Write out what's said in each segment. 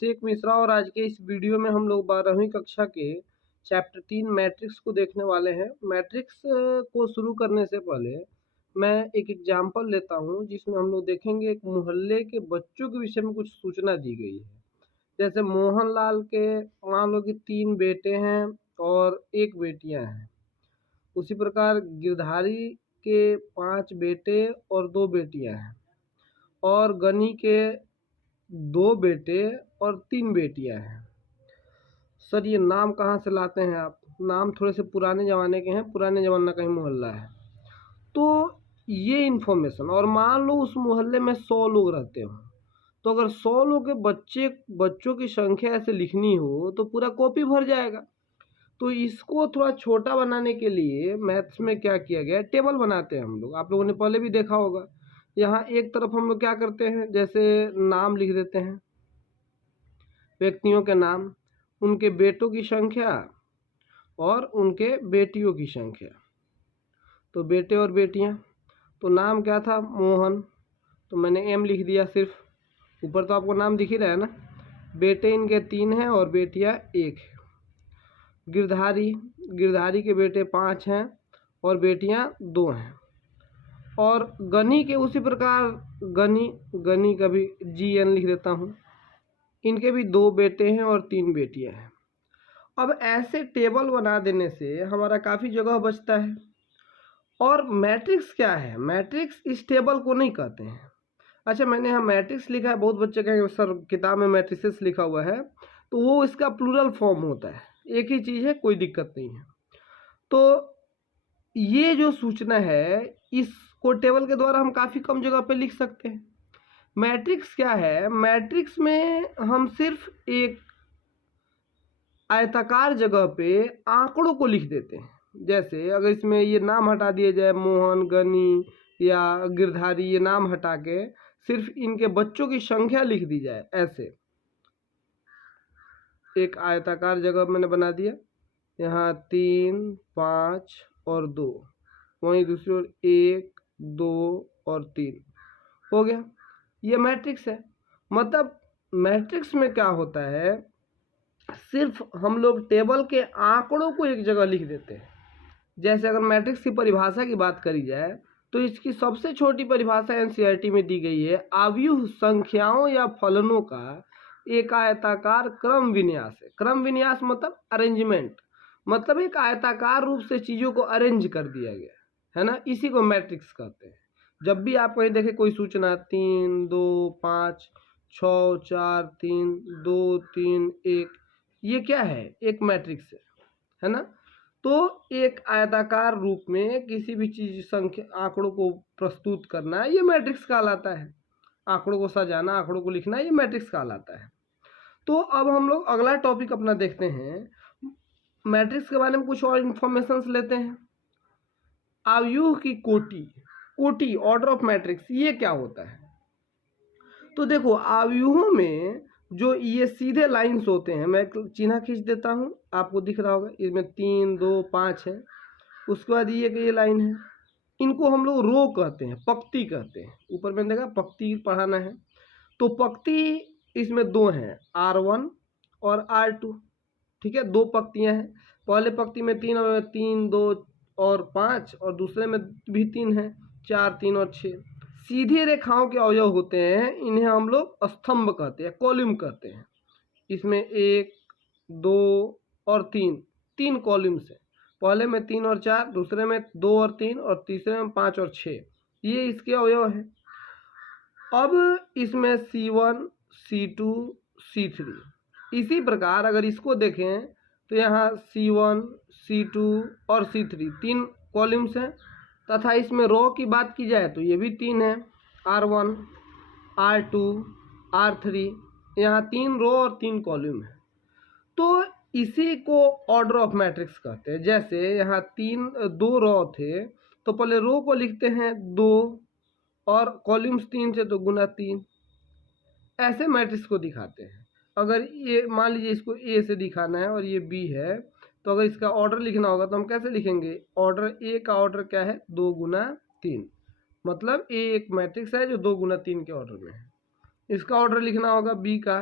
अभिषेक मिश्रा और आज के इस वीडियो में हम लोग 12वीं कक्षा के चैप्टर 3 मैट्रिक्स को देखने वाले हैं। मैट्रिक्स को शुरू करने से पहले मैं एक एग्जाम्पल लेता हूं जिसमें हम लोग देखेंगे एक मोहल्ले के बच्चों के विषय में कुछ सूचना दी गई है। जैसे मोहनलाल के मान लो कि 3 बेटे हैं और 1 बेटियां हैं। उसी प्रकार गिरधारी के 5 बेटे और 2 बेटियां हैं और गनी के 2 बेटे और 3 बेटियां हैं। सर ये नाम कहाँ से लाते हैं आप? नाम थोड़े से पुराने ज़माने के हैं, पुराने ज़माना का ही मोहल्ला है। तो ये इन्फॉर्मेशन, और मान लो उस मोहल्ले में 100 लोग रहते हो, तो अगर 100 लोग के बच्चों की संख्या ऐसे लिखनी हो तो पूरा कॉपी भर जाएगा। तो इसको थोड़ा छोटा बनाने के लिए मैथ्स में क्या किया गया है, टेबल बनाते हैं हम लोग। आप लोगों ने पहले भी देखा होगा। यहाँ एक तरफ हम लोग क्या करते हैं, जैसे नाम लिख देते हैं, व्यक्तियों के नाम, उनके बेटों की संख्या और उनके बेटियों की संख्या। तो बेटे और बेटियां, तो नाम क्या था? मोहन, तो मैंने एम लिख दिया सिर्फ। ऊपर तो आपको नाम दिख ही रहा है ना। बेटे इनके 3 हैं और बेटियां 1 है। गिरधारी के बेटे 5 हैं और बेटियां 2 हैं। और गनी के उसी प्रकार गनी का भी GN लिख देता हूँ। इनके भी 2 बेटे हैं और 3 बेटियां हैं। अब ऐसे टेबल बना देने से हमारा काफ़ी जगह बचता है। और मैट्रिक्स क्या है? मैट्रिक्स इस टेबल को नहीं कहते हैं। अच्छा, मैंने यहाँ मैट्रिक्स लिखा है, बहुत बच्चे कहेंगे सर किताब में मैट्रिसेस लिखा हुआ है, तो वो इसका प्लूरल फॉर्म होता है, एक ही चीज़ है, कोई दिक्कत नहीं है। तो ये जो सूचना है इसको टेबल के द्वारा हम काफ़ी कम जगह पे लिख सकते हैं। मैट्रिक्स क्या है? मैट्रिक्स में हम सिर्फ एक आयताकार जगह पे आंकड़ों को लिख देते हैं। जैसे अगर इसमें ये नाम हटा दिया जाए, मोहन, गनी या गिरधारी, ये नाम हटा के सिर्फ इनके बच्चों की संख्या लिख दी जाए, ऐसे एक आयताकार जगह मैंने बना दिया। यहाँ 3, 5 और 2, वहीं दूसरी ओर 1, 2 और 3 हो गया। ये मैट्रिक्स है। मतलब मैट्रिक्स में क्या होता है, सिर्फ हम लोग टेबल के आंकड़ों को एक जगह लिख देते हैं। जैसे अगर मैट्रिक्स की परिभाषा की बात करी जाए तो इसकी सबसे छोटी परिभाषा NCERT में दी गई है, अवयुह संख्याओं या फलनों का एक आयताकार क्रम विन्यास है। क्रम विन्यास मतलब अरेंजमेंट, मतलब एक आयताकार रूप से चीज़ों को अरेंज कर दिया गया है ना, इसी को मैट्रिक्स कहते हैं। जब भी आप कहीं देखें कोई सूचना 3, 2, 5, 6, 4, 3, 2, 3, 1, ये क्या है? एक मैट्रिक्स है ना। तो एक आयताकार रूप में किसी भी चीज संख्या आंकड़ों को प्रस्तुत करना, ये मैट्रिक्स कहलाता है। आंकड़ों को सजाना, आंकड़ों को लिखना, ये मैट्रिक्स कहलाता है। तो अब हम लोग अगला टॉपिक अपना देखते हैं। मैट्रिक्स के बारे में कुछ और इंफॉर्मेशंस लेते हैं। अवयुह की कोटि, ऑर्डर ऑफ मैट्रिक्स, ये क्या होता है? तो देखो, अवयुहों में जो ये सीधे लाइंस होते हैं, मैं चिन्ह खींच देता हूँ, आपको दिख रहा होगा, इसमें 3, 2, 5 है। उसके बाद ये लाइन है, इनको हम लोग रो कहते हैं, पंक्ति कहते हैं। ऊपर मैंने देखा पंक्ति पढ़ाना है, तो पंक्ति इसमें 2 हैं, R1 और R2। ठीक है, 2 पंक्तियां हैं। पहले पंक्ति में 3 और 3, 2 और 5, और दूसरे में भी 3 है, 4, 3 और 6। सीधी रेखाओं के अवयव होते हैं, इन्हें हम लोग स्तंभ कहते हैं, कॉलम कहते हैं। इसमें 1, 2 और 3 कॉलम्स हैं। पहले में 3 और 4, दूसरे में 2 और 3, और तीसरे में 5 और 6, ये इसके अवयव हैं। अब इसमें C1, C2, C3, इसी प्रकार अगर इसको देखें तो यहाँ C1, C2 और C3 3 कॉलम्स हैं, तथा इसमें रो की बात की जाए तो ये भी 3 है, R1, R2, R3, यहाँ 3 रो और 3 कॉलम है। तो इसी को ऑर्डर ऑफ मैट्रिक्स कहते हैं। जैसे यहाँ 2 रो थे, तो पहले रो को लिखते हैं 2 और कॉलम्स 3 से तो गुना 3, ऐसे मैट्रिक्स को दिखाते हैं। अगर ये मान लीजिए इसको A से दिखाना है और ये B है, तो अगर इसका ऑर्डर लिखना होगा तो हम कैसे लिखेंगे? ऑर्डर A का ऑर्डर क्या है? 2 गुना 3, मतलब A एक मैट्रिक्स है जो 2 गुना 3 के ऑर्डर में है। इसका ऑर्डर लिखना होगा B का,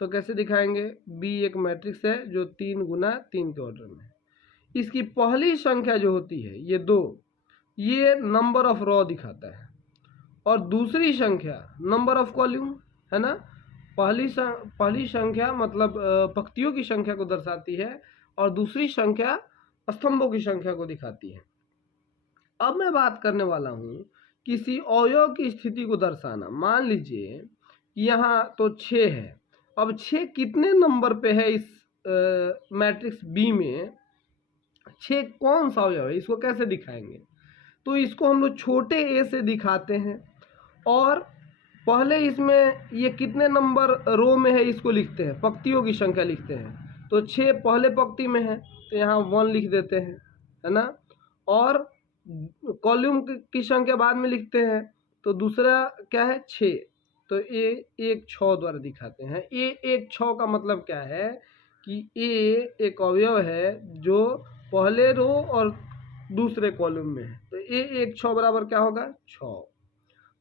तो कैसे दिखाएंगे, बी एक मैट्रिक्स है जो 3 गुना 3 के ऑर्डर में है। इसकी पहली संख्या जो होती है ये 2, ये नंबर ऑफ रो दिखाता है, और दूसरी संख्या नंबर ऑफ कॉलम है ना। पहली संख्या मतलब पंक्तियों की संख्या को दर्शाती है, और दूसरी संख्या स्तंभों की संख्या को दिखाती है। अब मैं बात करने वाला हूँ किसी अवयव की स्थिति को दर्शाना। मान लीजिए यहाँ तो 6 है, अब 6 कितने नंबर पे है इस मैट्रिक्स बी में, 6 कौन सा अवयव है, इसको कैसे दिखाएंगे। तो इसको हम लोग छोटे ए से दिखाते हैं, और पहले इसमें ये कितने नंबर रो में है इसको लिखते हैं, पंक्तियों की संख्या लिखते हैं। तो 6 पहले पंक्ति में है तो यहाँ 1 लिख देते हैं, है ना। और कॉलम की संख्या बाद में लिखते हैं, तो दूसरा क्या है 6, तो ए एक 6 द्वारा दिखाते हैं। ए एक 6 का मतलब क्या है कि ए एक अवयव है जो पहले रो और दूसरे कॉलम में है, तो ए एक 6 बराबर क्या होगा 6।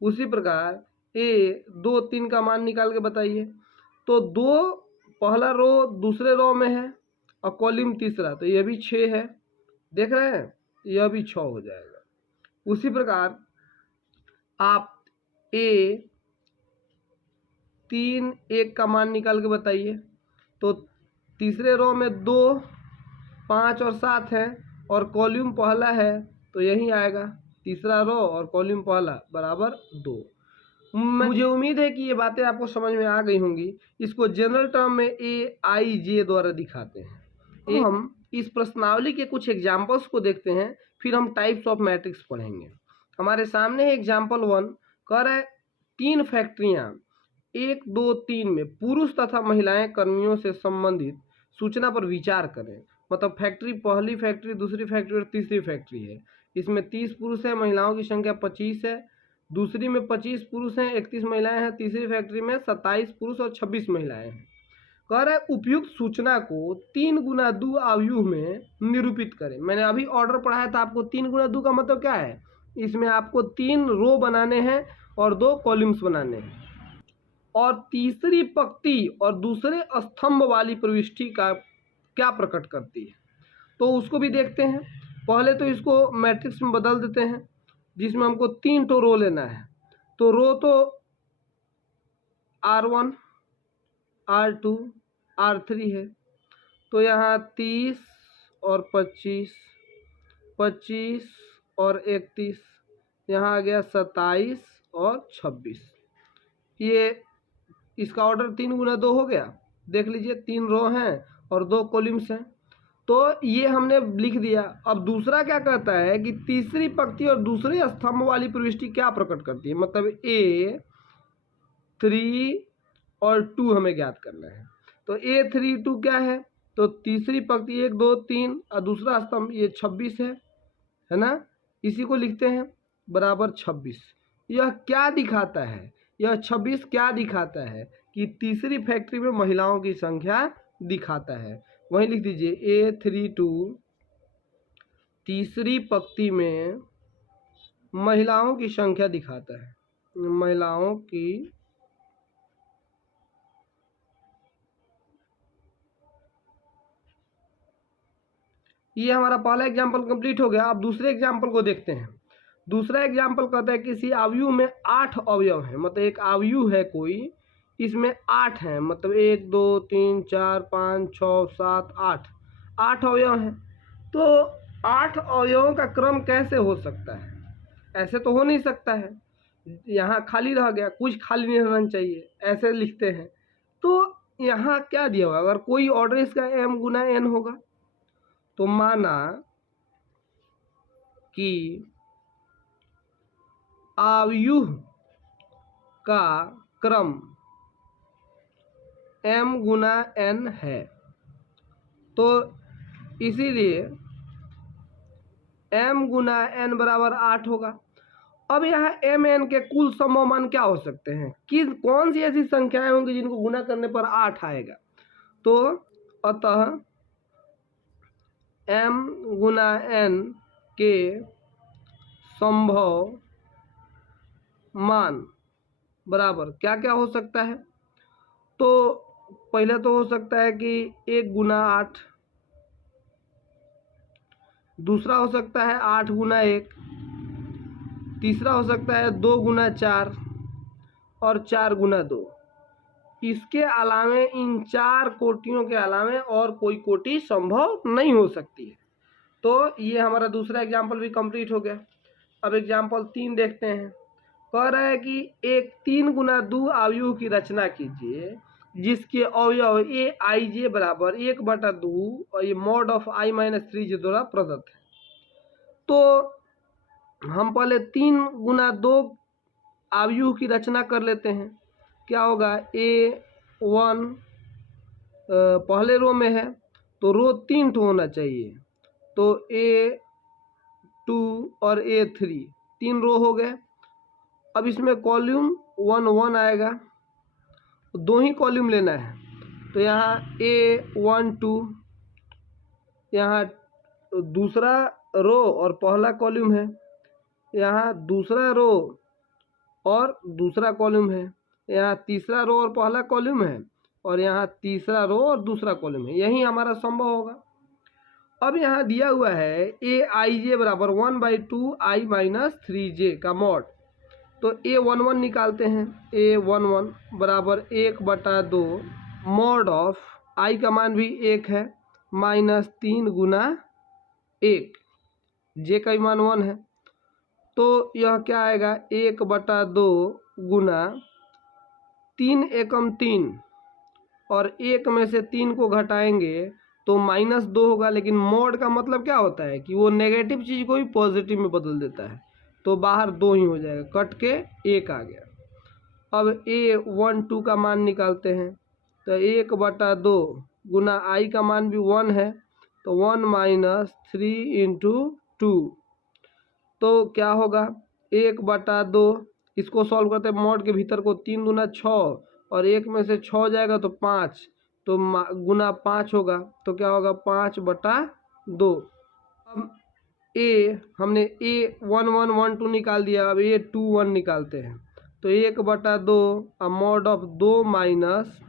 उसी प्रकार ए 2 3 का मान निकाल के बताइए। तो 2 पहला रो दूसरे रो में है और कॉलम तीसरा, तो यह भी 6 है, देख रहे हैं, यह भी 6 हो जाएगा। उसी प्रकार आप ए 3 1 का मान निकाल के बताइए। तो तीसरे रो में 2 5 और 7 है, और कॉलम पहला है, तो यही आएगा तीसरा रो और कॉलम पहला बराबर 2। मुझे उम्मीद है कि ये बातें आपको समझ में आ गई होंगी। इसको जनरल टर्म में ए आई जे द्वारा दिखाते हैं। तो हम इस प्रश्नावली के कुछ एग्जाम्पल्स को देखते हैं, फिर हम टाइप्स ऑफ मैट्रिक्स पढ़ेंगे। हमारे सामने है एग्जाम्पल 1, कह रहा है 3 फैक्ट्रियाँ 1 2 3 में पुरुष तथा महिलाएं कर्मियों से संबंधित सूचना पर विचार करें। मतलब फैक्ट्री, पहली फैक्ट्री, दूसरी फैक्ट्री और तीसरी फैक्ट्री है। इसमें 30 पुरुष है, महिलाओं की संख्या 25 है। दूसरी में 25 पुरुष हैं, 31 महिलाएं हैं। तीसरी फैक्ट्री में 27 पुरुष और 26 महिलाएं हैं। कह रहा है उपयुक्त सूचना को 3 गुना 2 आव्यूह में निरूपित करें। मैंने अभी ऑर्डर पढ़ाया था आपको। 3 गुना 2 का मतलब क्या है, इसमें आपको 3 रो बनाने हैं और 2 कॉलम्स बनाने हैं, और तीसरी पंक्ति और दूसरे स्तंभ वाली प्रविष्टि का क्या प्रकट करती है, तो उसको भी देखते हैं। पहले तो इसको मैट्रिक्स में बदल देते हैं, जिसमें हमको 3 तो रो लेना है। तो रो तो R1 R2 R3 है, तो यहाँ 30 और 25, 25 और 31, यहाँ आ गया 27 और 26। ये इसका ऑर्डर 3 गुना 2 हो गया। देख लीजिए 3 रो हैं और 2 कॉलम्स हैं, तो ये हमने लिख दिया। अब दूसरा क्या कहता है कि तीसरी पंक्ति और दूसरे स्तंभ वाली प्रविष्टि क्या प्रकट करती है, मतलब ए 3 और 2 हमें ज्ञात करना है। तो ए 3 2 क्या है, तो तीसरी पंक्ति 1 2 3 और दूसरा स्तंभ ये 26 है ना। इसी को लिखते हैं बराबर 26। यह क्या दिखाता है, यह 26 क्या दिखाता है कि तीसरी फैक्ट्री में महिलाओं की संख्या दिखाता है। वहीं लिख दीजिए A32 तीसरी पंक्ति में महिलाओं की संख्या दिखाता है, महिलाओं की ये हमारा पहला एग्जाम्पल कंप्लीट हो गया। अब दूसरे एग्जाम्पल को देखते हैं। दूसरा एग्जाम्पल कहता है किसी आव्यूह में 8 अवयव हैं, मतलब एक आव्यूह है कोई, इसमें 8 हैं, मतलब 1 2 3 4 5 6 7 8 अवयव हैं। तो 8 अवयवों का क्रम कैसे हो सकता है, ऐसे तो हो नहीं सकता है, यहाँ खाली रह गया, कुछ खाली नहीं रहना चाहिए, ऐसे लिखते हैं। तो यहाँ क्या दिया होगा, अगर कोई ऑर्डर इसका m गुना n होगा, तो माना कि आव्यूह का क्रम m गुना n है, तो इसीलिए m गुना n बराबर 8 होगा। अब यहाँ m n के कुल संभव मान क्या हो सकते हैं, कौन सी ऐसी संख्याएं होंगी जिनको गुना करने पर 8 आएगा। तो अतः m गुना n के संभव मान बराबर क्या क्या हो सकता है, तो पहले तो हो सकता है कि 1 गुना 8, दूसरा हो सकता है 8 गुना 1, तीसरा हो सकता है 2 गुना 4 और 4 गुना 2। इसके अलावे इन 4 कोटियों के अलावे और कोई कोटि संभव नहीं हो सकती है। तो ये हमारा दूसरा एग्जाम्पल भी कंप्लीट हो गया। अब एग्जाम्पल 3 देखते हैं। कह रहा है कि एक 3 गुना 2 अवयव की रचना कीजिए जिसके अवयव ए आई जे बराबर 1/2 और ये मॉड ऑफ आई माइनस 3 द्वारा प्रदत्त है। तो हम पहले 3 गुना 2 अवयव की रचना कर लेते हैं। क्या होगा, A1 पहले रो में है तो रो 3 तो होना चाहिए, तो A2 और A3 3 रो हो गए। अब इसमें कॉलम 1 1 आएगा, 2 ही कॉलम लेना है। तो यहाँ A1 2, यहाँ दूसरा रो और पहला कॉलम है, यहाँ दूसरा रो और दूसरा कॉलम है, यहाँ तीसरा रो और पहला कॉलम है, और यहाँ तीसरा रो और दूसरा कॉलम है। यही हमारा संभव होगा। अब यहाँ दिया हुआ है ए आई जे बराबर 1/2 आई माइनस 3j का मॉड। तो A11 निकालते हैं। A11 बराबर 1/2 मॉड ऑफ आई का मान भी 1 है माइनस 3 गुना 1, जे का मान 1 है। तो यह क्या आएगा, 1/2 गुना 3 एकम 3 और 1 में से 3 को घटाएंगे तो -2 होगा। लेकिन मॉड का मतलब क्या होता है कि वो नेगेटिव चीज़ को भी पॉजिटिव में बदल देता है। तो बाहर 2 ही हो जाएगा, कट के 1 आ गया। अब A12 का मान निकालते हैं। तो 1/2 गुना आई का मान भी 1 है, तो 1 माइनस 3 इंटू 2। तो क्या होगा, 1/2, इसको सॉल्व करते हैं मॉड के भीतर को, 3 दूना 6 और 1 में से 6 जाएगा तो 5, तो गुना 5 होगा। तो क्या होगा, 5/2। अब हमने A1112 निकाल दिया। अब A21 निकालते हैं। तो 1/2 अब मॉड ऑफ 2 माइनस,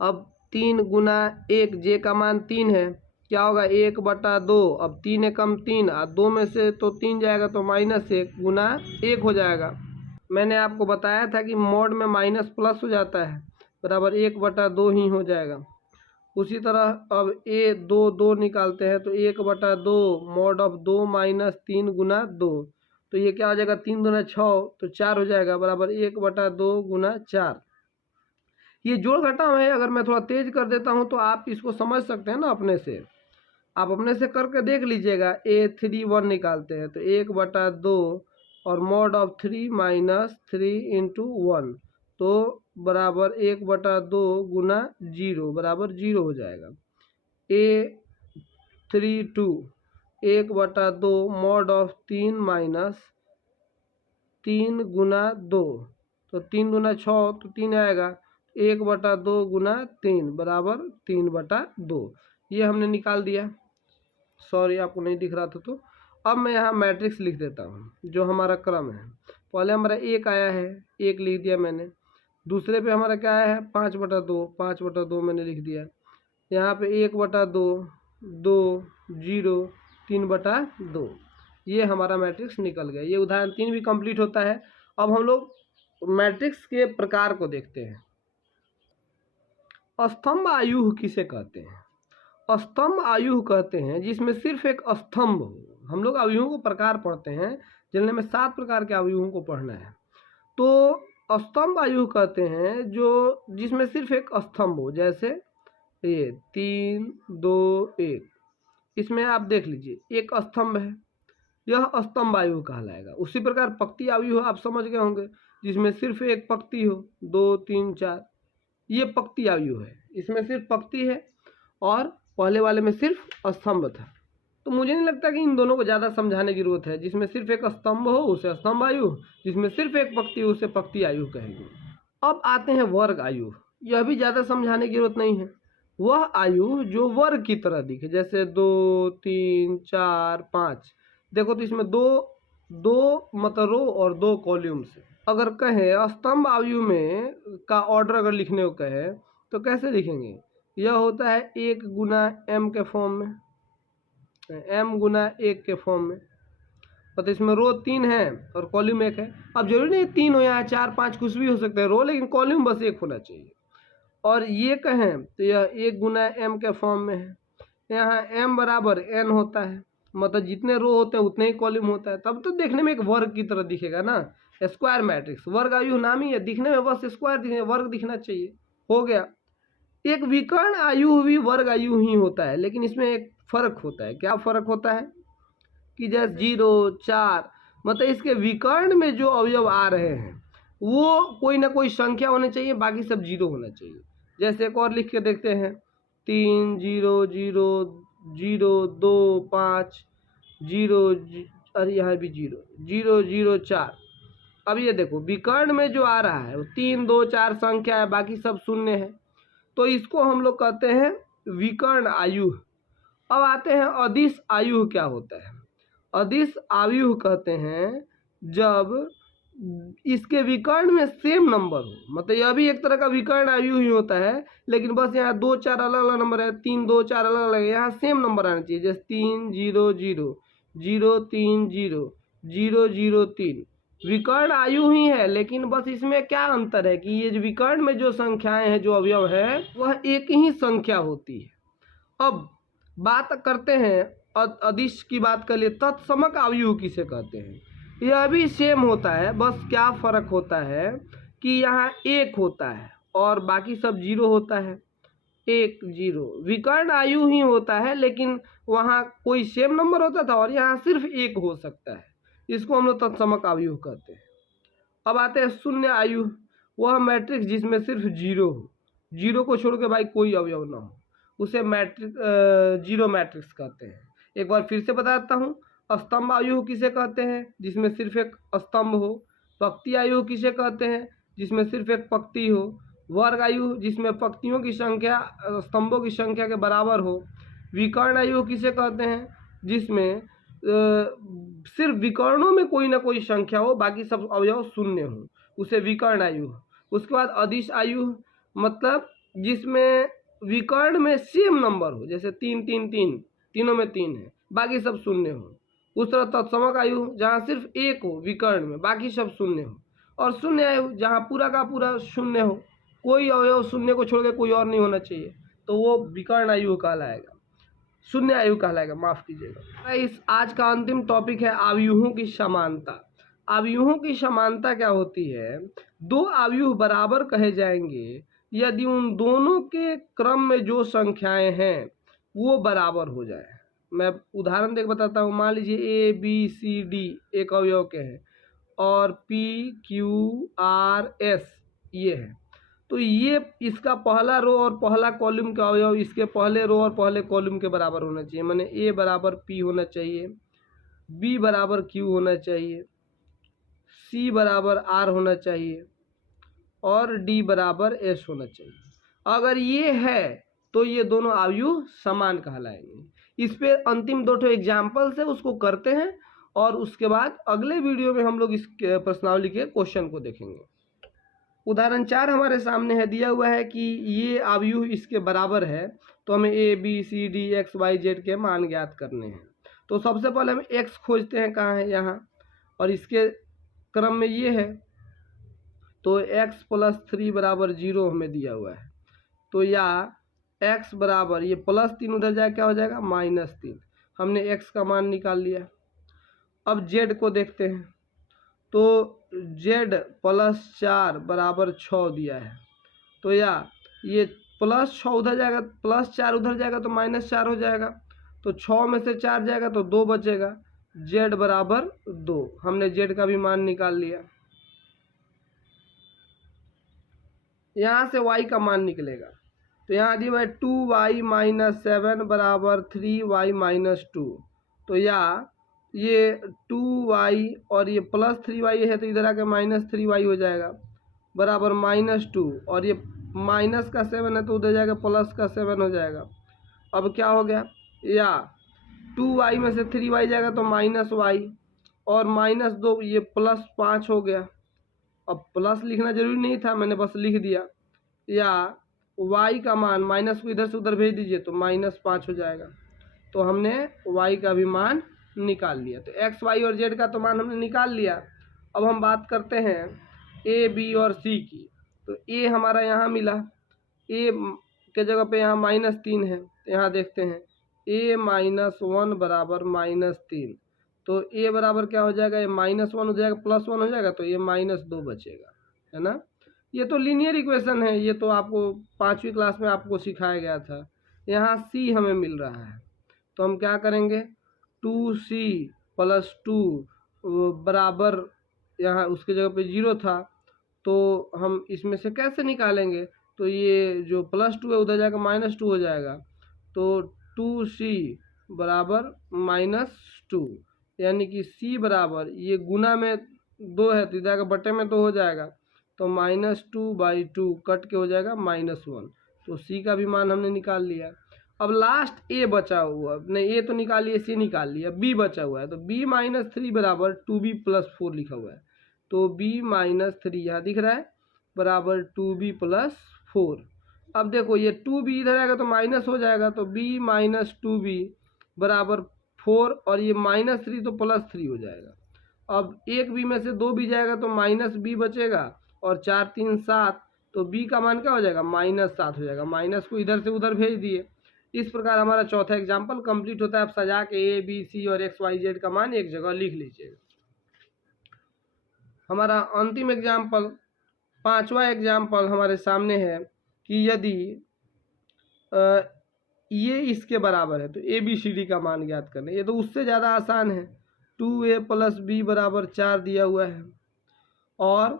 अब 3 गुना 1, जे का मान 3 है, क्या होगा 1/2, अब 3 एकम 3 और 2 में से तो 3 जाएगा तो -1 गुना 1 हो जाएगा। मैंने आपको बताया था कि मॉड में माइनस प्लस हो जाता है, बराबर 1/2 ही हो जाएगा। उसी तरह अब A22 निकालते हैं। तो 1/2 मॉड ऑफ 2 माइनस 3 गुना 2, तो ये क्या हो जाएगा, 3 दूना 6 तो 4 हो जाएगा, बराबर 1/2 गुना 4। ये जोड़ घटाव है। अगर मैं थोड़ा तेज कर देता हूँ तो आप इसको समझ सकते हैं ना अपने से, आप अपने से करके देख लीजिएगा। A31 निकालते हैं। तो 1/2 और मॉड ऑफ 3 माइनस 3 इंटू 1, तो बराबर 1/2 गुना 0 बराबर 0 हो जाएगा। A32 1/2 मॉड ऑफ 3 माइनस 3 गुना 2, तो 3 दूना 6 तो 3 आएगा, 1/2 गुना 3 बराबर 3/2। ये हमने निकाल दिया। सॉरी आपको नहीं दिख रहा था। तो अब मैं यहाँ मैट्रिक्स लिख देता हूँ जो हमारा क्रम है। पहले हमारा 1 आया है, 1 लिख दिया मैंने। दूसरे पे हमारा क्या आया है, 5/2, 5/2 मैंने लिख दिया। यहाँ पे 1/2, 2, 0, 3/2। ये हमारा मैट्रिक्स निकल गया। ये उदाहरण 3 भी कंप्लीट होता है। अब हम लोग मैट्रिक्स के प्रकार को देखते हैं। स्तंभ आयुः किसे कहते हैं? स्तंभ आयुः कहते हैं जिसमें सिर्फ एक स्तंभ हो। हम लोग अवयुहों को प्रकार पढ़ते हैं, जिनमें में 7 प्रकार के अवयुहों को पढ़ना है। तो स्तंभ आयुः कहते हैं जो जिसमें सिर्फ एक स्तंभ हो। जैसे ये 3, 2, 1, इसमें आप देख लीजिए एक स्तंभ है, यह स्तंभ आयुः कहलाएगा। उसी प्रकार पंक्ति आयुः आप समझ गए होंगे, जिसमें सिर्फ एक पंक्ति हो, 2, 3, 4, ये पंक्ति आयुः है। इसमें सिर्फ पंक्ति है और पहले वाले में सिर्फ स्तंभ था। तो मुझे नहीं लगता कि इन दोनों को ज़्यादा समझाने की जरूरत है। जिसमें सिर्फ एक स्तंभ हो उसे स्तंभ आयुः, जिसमें सिर्फ एक पंक्ति हो उसे पंक्ति आयुः कहेंगे। अब आते हैं वर्ग आयुः। यह भी ज़्यादा समझाने की जरूरत नहीं है। वह आयुः जो वर्ग की तरह दिखे, जैसे 2, 3, 4, 5। देखो तो इसमें दो मतलब रो और 2 कॉलम्स। अगर कहें स्तंभ आयुः में का ऑर्डर अगर लिखने को कहे तो कैसे लिखेंगे, यह होता है 1 गुना m के फॉर्म में, m गुना 1 के फॉर्म में। तो इसमें रो 3 है और कॉलम 1 है। अब जरूरी नहीं 3 हो, यहाँ 4 5 कुछ भी हो सकते हैं रो, लेकिन कॉलम बस 1 होना चाहिए। और ये कहें तो यह 1 गुना m के फॉर्म में है। यहाँ m बराबर n होता है, मतलब जितने रो होते हैं उतने ही कॉलम होता है। तब तो देखने में एक वर्ग की तरह दिखेगा ना, स्क्वायर मैट्रिक्स। वर्ग आयु नाम ही है, दिखने में बस स्क्वायर दिखने, वर्ग दिखना चाहिए। हो गया। एक विकर्ण आयु भी वर्ग आयु ही होता है, लेकिन इसमें एक फर्क होता है। क्या फर्क होता है कि जैसे 0 4, मतलब इसके विकर्ण में जो अवयव आ रहे हैं वो कोई ना कोई संख्या होनी चाहिए, बाकी सब 0 होना चाहिए। जैसे एक और लिख के देखते हैं, 3 0 0 0 2 5 0, अरे यहाँ भी 0 0 0 4। अब ये देखो विकर्ण में जो आ रहा है वो 3 2 4 संख्या है, बाकी सब शून्य है, तो इसको हम लोग कहते हैं विकर्ण आयु। अब आते हैं अदिश आयु क्या होता है। अदिश आयु कहते हैं जब इसके विकर्ण में सेम नंबर हो, मतलब यह भी एक तरह का विकर्ण आयु ही होता है, लेकिन बस यहाँ 2 4 अलग अलग नंबर है, 3 2 4 अलग अलग है, यहाँ सेम नंबर आना चाहिए। जैसे 3 0 0 0 3 0 0 0 3 विकर्ण आयु ही है, लेकिन बस इसमें क्या अंतर है कि ये जो विकर्ण में जो संख्याएं हैं, जो अवयव है, वह एक ही संख्या होती है। अब बात करते हैं अदिश की बात कर लिए, तत्समक आयु किसे कहते हैं। यह भी सेम होता है, बस क्या फर्क होता है कि यहाँ 1 होता है और बाकी सब 0 होता है। 1 0 विकर्ण आयु ही होता है, लेकिन वहाँ कोई सेम नंबर होता था और यहाँ सिर्फ 1 हो सकता है। इसको हम लोग तत्समक आयु कहते हैं। अब आते हैं शून्य आयु। वह मैट्रिक्स जिसमें सिर्फ 0 हो, 0 को छोड़ के भाई कोई अवयव ना हो, उसे मैट्रिक्स 0 मैट्रिक्स कहते हैं। एक बार फिर से बताता हूँ, स्तंभ आयु किसे कहते हैं, जिसमें सिर्फ एक स्तंभ हो। पंक्ति आयु किसे कहते हैं, जिसमें सिर्फ एक पंक्ति हो। वर्ग आयु जिसमें पंक्तियों की संख्या स्तंभों की संख्या के बराबर हो। विकर्ण आयु किसे कहते हैं, जिसमें सिर्फ विकर्णों में कोई ना कोई संख्या हो, बाकी सब अवयव शून्य हो, उसे विकर्ण आयु। उसके बाद अदिश आयु, मतलब जिसमें विकर्ण में सेम नंबर हो, जैसे 3 3 3, तीनों में 3 है, बाकी सब शून्य हो। उस तरह तत्समक आयु जहाँ सिर्फ 1 हो विकर्ण में, बाकी सब शून्य हो। और शून्य आयु जहाँ पूरा का पूरा शून्य हो, कोई अवयव शून्य को छोड़ के कोई और नहीं होना चाहिए, तो वो विकर्ण आयु कहलाएगा, शून्य आयु कहलाएगा, माफ कीजिएगा। इस आज का अंतिम टॉपिक है आव्यूहों की समानता। आव्यूहों की समानता क्या होती है, दो आव्यूह बराबर कहे जाएंगे यदि उन दोनों के क्रम में जो संख्याएं हैं वो बराबर हो जाए। मैं उदाहरण देकर बताता हूँ। मान लीजिए ABCD एक अवयव के हैं और PQRS ये है, तो ये इसका पहला रो और पहला कॉलम का अवयव इसके पहले रो और पहले कॉलम के बराबर होना चाहिए। माने A बराबर P होना चाहिए, B बराबर Q होना चाहिए, C बराबर R होना चाहिए और D बराबर S होना चाहिए। अगर ये है तो ये दोनों आयु समान कहलाएंगे। इस पे अंतिम 2 एग्जाम्पल्स है, उसको करते हैं और उसके बाद अगले वीडियो में हम लोग इस प्रश्नावली के क्वेश्चन को देखेंगे। उदाहरण 4 हमारे सामने है, दिया हुआ है कि ये आयु इसके बराबर है, तो हमें ABCD XYZ के मान ज्ञात करने हैं। तो सबसे पहले हम x खोजते हैं, कहाँ है, यहाँ, और इसके क्रम में ये है, तो x + 3 बराबर 0 हमें दिया हुआ है। तो या x बराबर ये +3 उधर जाए क्या हो जाएगा, -3। हमने x का मान निकाल लिया। अब z को देखते हैं, तो z + 4 बराबर 6 दिया है। तो या ये +6 उधर जाएगा, +4 उधर जाएगा तो -4 हो जाएगा, तो 6 में से 4 जाएगा तो 2 बचेगा। z बराबर 2, हमने z का भी मान निकाल लिया। यहाँ से y का मान निकलेगा, तो यहाँ दिया है 2y - 7 बराबर 3y - 2। तो या ये 2y और ये +3y है, तो इधर आके -3y हो जाएगा बराबर -2, और ये माइनस का 7 है तो उधर जाएगा प्लस का 7 हो जाएगा। अब क्या हो गया, या 2y में से 3y जाएगा तो -y और -2, ये +5 हो गया। अब प्लस लिखना जरूरी नहीं था, मैंने बस लिख दिया। या y का मान, माइनस को इधर से उधर भेज दीजिए तो -5 हो जाएगा। तो हमने y का भी मान निकाल लिया। तो x, y और z का तो मान हमने निकाल लिया। अब हम बात करते हैं a, b और c की। तो a हमारा यहाँ मिला, a के जगह पे यहाँ -3 है। तो यहाँ देखते हैं a -1 बराबर -3। तो a बराबर क्या हो जाएगा, ये -1 हो जाएगा, +1 हो जाएगा, तो ये -2 बचेगा, है ना। ये तो लीनियर इक्वेशन है, ये तो आपको 5वीं क्लास में आपको सिखाया गया था। यहाँ c हमें मिल रहा है, तो हम क्या करेंगे, 2c + 2 बराबर, यहाँ उसके जगह पे 0 था, तो हम इसमें से कैसे निकालेंगे, तो ये जो +2 है उधर जाकर -2 हो जाएगा। तो 2c बराबर -2, यानी कि c बराबर, ये गुना में 2 है तो इधर का बटे में 2 हो जाएगा, तो -2/2 कट के हो जाएगा -1। तो c का भी मान हमने निकाल लिया। अब लास्ट a बचा हुआ, नहीं a तो निकाल लिया, c निकाल लिया, b बचा हुआ है। तो b -3 बराबर 2b + 4 लिखा हुआ है। तो b -3 यहाँ दिख रहा है बराबर 2b + 4। अब देखो ये 2b इधर आएगा तो माइनस हो जाएगा, तो b - 2b बराबर 4, और ये -3 तो +3 हो जाएगा। अब एक b में से 2b जाएगा तो -b बचेगा, और 4 3 7, तो b का मान क्या हो जाएगा, -7 हो जाएगा। माइनस को इधर से उधर भेज दिए। इस प्रकार हमारा चौथा एग्जाम्पल कंप्लीट होता है। आप सजा के a, b, c और x, y, z का मान एक जगह लिख लीजिएगा। हमारा अंतिम एग्जाम्पल, 5वां एग्जाम्पल हमारे सामने है कि यदि ये इसके बराबर है तो ए बी सी डी का मान ज्ञात करना। ये तो उससे ज़्यादा आसान है। 2a + b बराबर 4 दिया हुआ है, और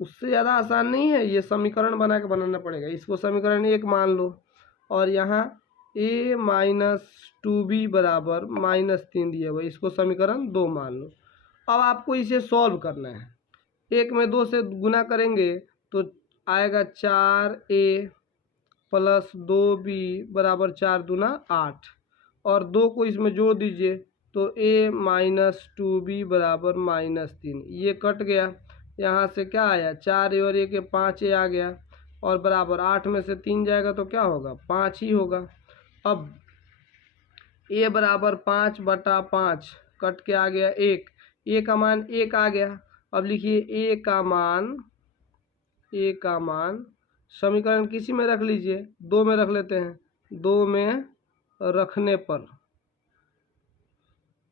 उससे ज़्यादा आसान नहीं है, ये समीकरण बना के बनाना पड़ेगा। इसको समीकरण 1 मान लो, और यहाँ a - 2b बराबर -3 दिया हुआ है, इसको समीकरण 2 मान लो। अब आपको इसे सॉल्व करना है। 1 में 2 से गुना करेंगे तो आएगा 4a + 2b बराबर 4 दूना 8, और 2 को इसमें जोड़ दीजिए तो a - 2b बराबर -3। ये कट गया, यहाँ से क्या आया, 4a और 1 5a आ गया, और बराबर 8 में से 3 जाएगा तो क्या होगा, 5 ही होगा। अब a बराबर 5/5 कट के आ गया 1, a का मान 1 आ गया। अब लिखिए a का मान समीकरण किसी में रख लीजिए, 2 में रख लेते हैं। 2 में रखने पर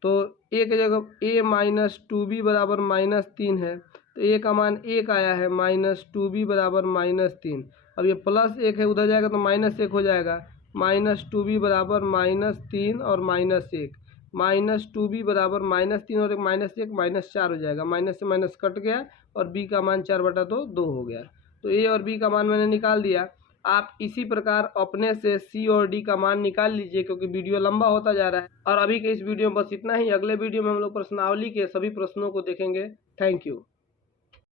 तो a की जगह a - 2b बराबर -3 है, तो a का मान 1 आया है, -2b बराबर -3। अब ये +1 है, उधर जाएगा तो -1 हो जाएगा, -2b बराबर -3 और -1, -2b बराबर -3 और -1 -4 हो जाएगा। माइनस से माइनस कट गया, और b का मान 4/2 2 हो गया। तो a और b का मान मैंने निकाल दिया। आप इसी प्रकार अपने से c और d का मान निकाल लीजिए, क्योंकि वीडियो लंबा होता जा रहा है। और अभी के इस वीडियो में बस इतना ही। अगले वीडियो में हम लोग प्रश्नावली के सभी प्रश्नों को देखेंगे। Thank you.